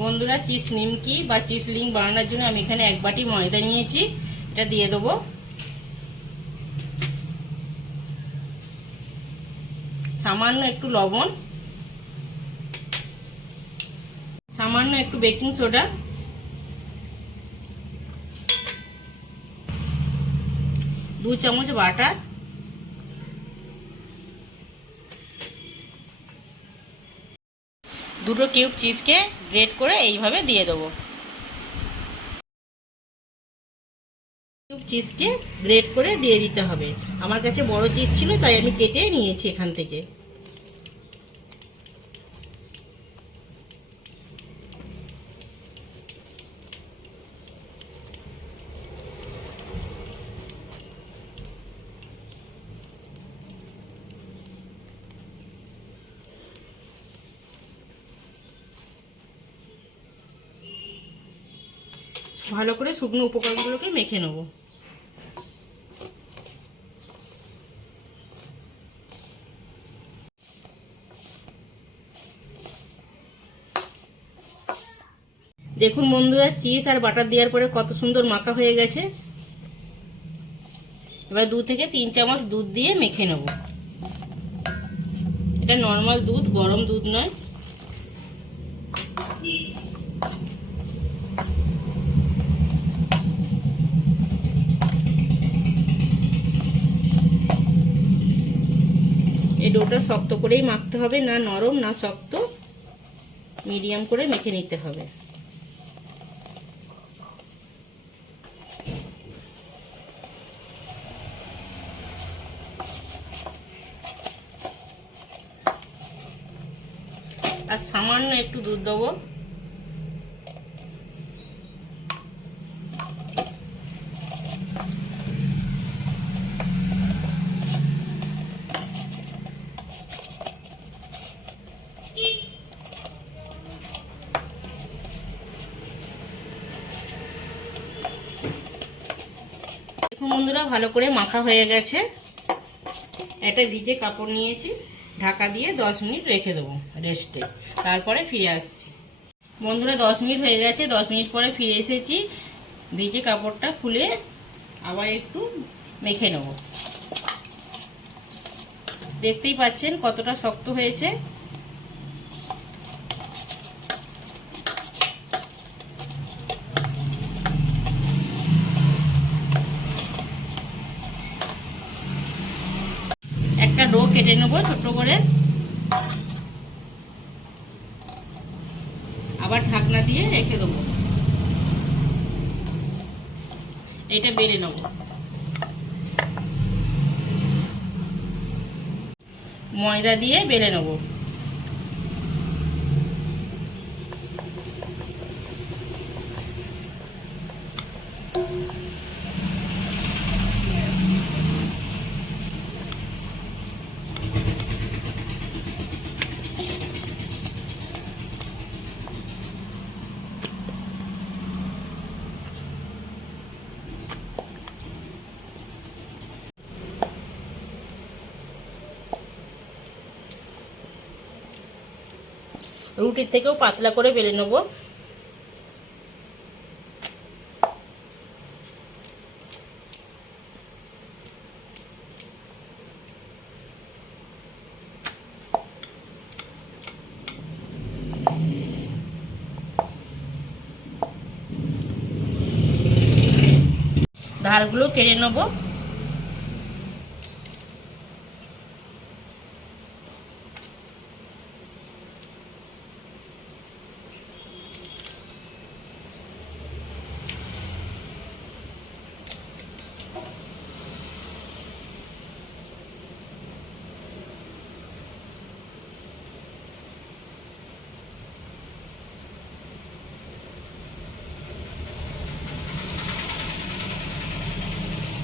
বন্ধুরা, চিজ নিমকি বা cheese link বানানোর জন্য আমি এখানে 1 বাটি ময়দা নিয়েছি। এটা দিয়ে দেবো। সামান্য একটু লবণ, সামান্য একটু বেকিং সোডা, 2 চামচ বাটার, দুটো কিউব চিজকে গ্রেট করে এইভাবে দিয়ে দেবো। কিউব চিজকে গ্রেট করে দিয়ে দিতে হবে। আমার কাছে বড় চিজ ছিল তাই আমি কেটে নিয়েছি এখান থেকে। ভালো করে শুকনো উপকরণগুলোকে মেখে নেব। দেখুন বন্ধুরা, চিজ আর বাটার দেওয়ার পরে কত সুন্দর মাখা হয়ে গেছে। এবার 2 থেকে 3 চামচ দুধ দিয়ে মেখে নেব। এটা নর্মাল দুধ, গরম দুধ নয়। এই ডোটা শক্ত করেই মাখতে হবে, না নরম না শক্ত, মিডিয়াম করে মেখে নিতে হবে। আর সামান্য একটু দুধ দেবো। দেখুন বন্ধুরা, ভালো করে মাখা হয়ে গেছে। একটা ভিজে কাপড় নিয়েছি, ঢাকা দিয়ে 10 মিনিট রেখে দেবো রেস্টে। তারপরে ফিরে আসছি। বন্ধুরা, 10 মিনিট হয়ে গেছে। 10 মিনিট পরে ফিরে এসেছি। ভিজে কাপড়টা খুলে আবার একটু মেখে নেব। দেখতেই পাচ্ছেন কতটা শক্ত হয়েছে। একটা ডো কেটে নেবো ছোট করে, আবার ঢাকনা দিয়ে রেখে দেবো। এটা বেলে নেব। ময়দা দিয়ে বেলে নেব। রুটির থেকেও পাতলা করে বেলে নেব। ধারগুলো কেটে নেব।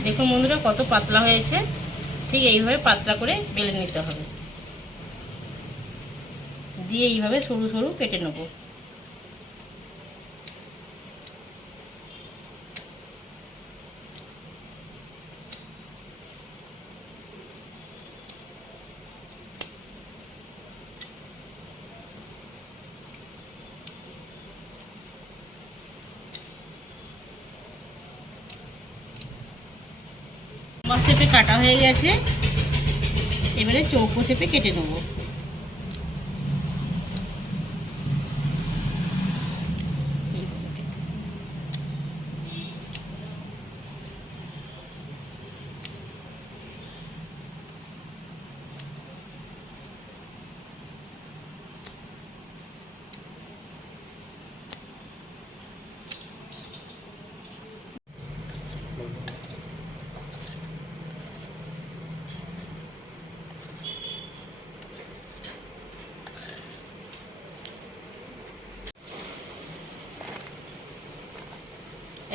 দেখুন বন্ধুরা, কত পাতলা হয়েছে। ঠিক এইভাবে পাতলা করে বেলে নিতে হবে। দিয়ে এইভাবে সরু সরু কেটে নেব। শেপে কাটা হয়ে গেছে, এবারে চৌকো শেপে কেটে নেব।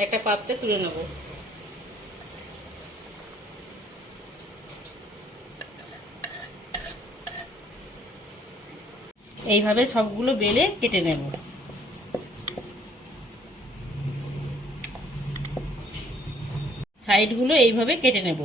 একটা পাত্রে তুলে নেব। এইভাবে সবগুলো বেলে কেটে নেব। সাইডগুলো এইভাবে কেটে নেব।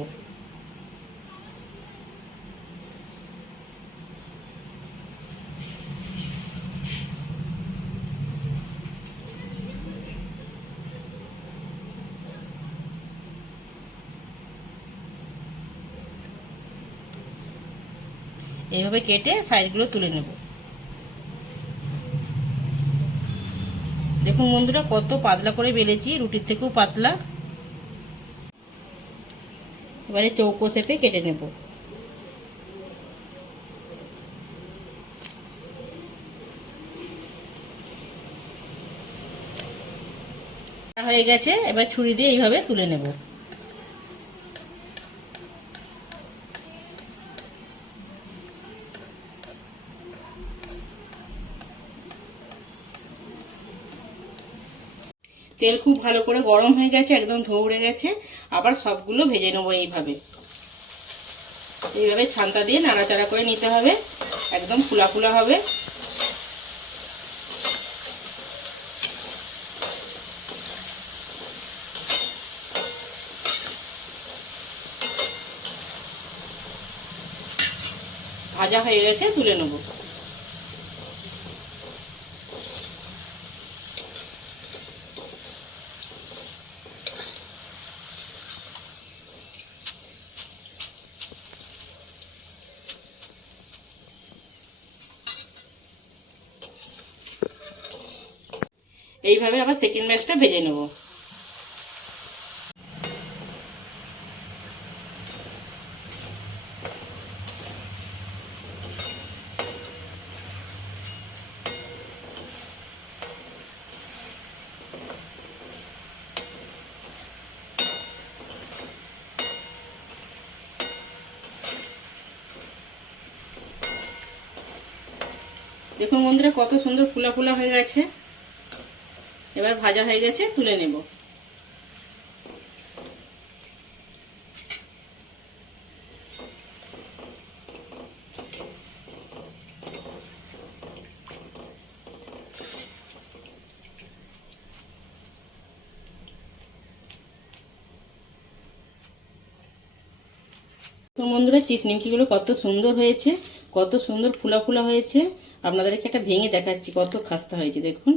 এইভাবে কেটে সাইডগুলো তুলে নেব। দেখুন বন্ধুরা, কত পাতলা করে বেলেছি, রুটির থেকেও পাতলা। এবারে চৌকো শেপে কেটে নেব। হয়ে গেছে, এবার ছুরি দিয়ে এইভাবে তুলে নেব। তেল খুব ভালো করে গরম হয়ে গেছে, একদম ধৌড়ে গেছে। আবার সবগুলো ভেজে নেবো এইভাবে। এইভাবে ছান্তা দিয়ে নাড়াচাড়া করে নিতে হবে, একদম ফুলা ফুলা হবে। ভাজা হয়ে গেছে, তুলে নেব। এইভাবে আবার সেকেন্ড ব্যাচটা ভেজে নেব। দেখুন বন্ধুরা, কত সুন্দর ফুলা ফুলা হয়ে গেছে। এবার ভাজা হয়ে গেছে, তুলে নেব। তো বন্ধুরা, চিজ নিমকিগুলো কত সুন্দর হয়েছে, কত সুন্দর ফুলা ফুলা হয়েছে। আপনাদেরকে একটা ভেঙে দেখাচ্ছি, কত খাস্তা হয়েছে দেখুন।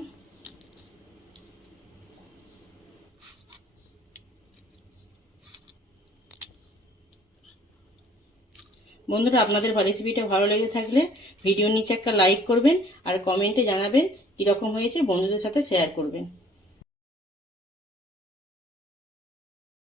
বন্ধুরা, আপনাদের রেসিপিটা ভালো লেগে থাকলে ভিডিওর নিচে একটা লাইক করবেন, আর কমেন্টে জানাবেন কীরকম হয়েছে, বন্ধুদের সাথে শেয়ার করবেন।